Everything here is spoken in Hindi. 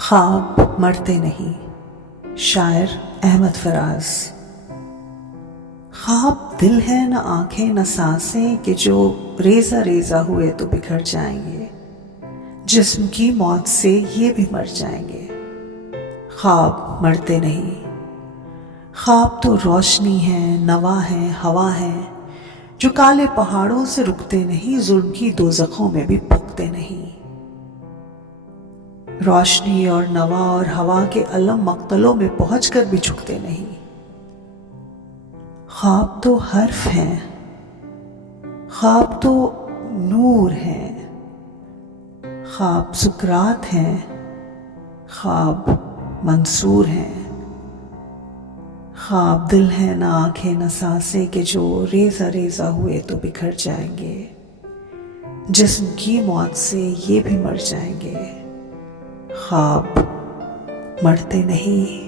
ख्वाब मरते नहीं। शायर अहमद फराज। ख्वाब दिल है न आंखें न सांसें कि जो रेजा रेजा हुए तो बिखर जाएंगे, जिस्म की मौत से ये भी मर जाएंगे। ख्वाब मरते नहीं। ख्वाब तो रोशनी है, नवा है, हवा है, जो काले पहाड़ों से रुकते नहीं, जुल्म की दोज़खों में भी पुकते नहीं। रोशनी और नवा और हवा के अलम मक्तलों में पहुंचकर भी झुकते नहीं। ख्वाब तो हर्फ हैं, ख्वाब तो नूर हैं, ख्वाब सुकरात हैं, ख्वाब मंसूर हैं। ख्वाब दिल है ना आंखें न सांसें के जो रेजा रेजा हुए तो बिखर जाएंगे, जिस्म की मौत से ये भी मर जाएंगे। ख्वाब मरते नहीं।